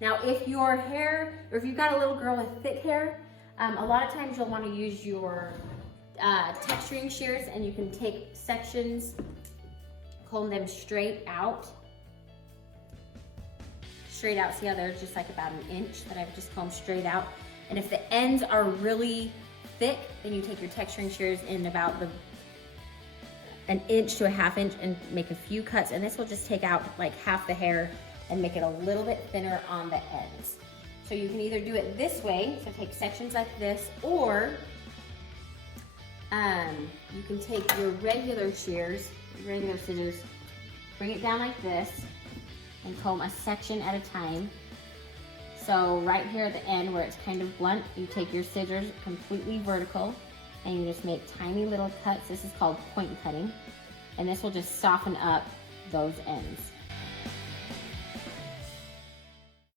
Now, if your hair, or if you've got a little girl with thick hair, a lot of times you'll want to use your texturing shears, and you can take sections, comb them straight out. See how there's just like about an inch that I've just combed straight out. And if the ends are really thick, then you take your texturing shears in about an inch to a half inch and make a few cuts. And this will just take out like half the hair and make it a little bit thinner on the ends. So you can either do it this way, so take sections like this, or you can take your regular shears, regular scissors, bring it down like this, and comb a section at a time. So right here at the end where it's kind of blunt, you take your scissors completely vertical and you just make tiny little cuts. This is called point cutting. And this will just soften up those ends.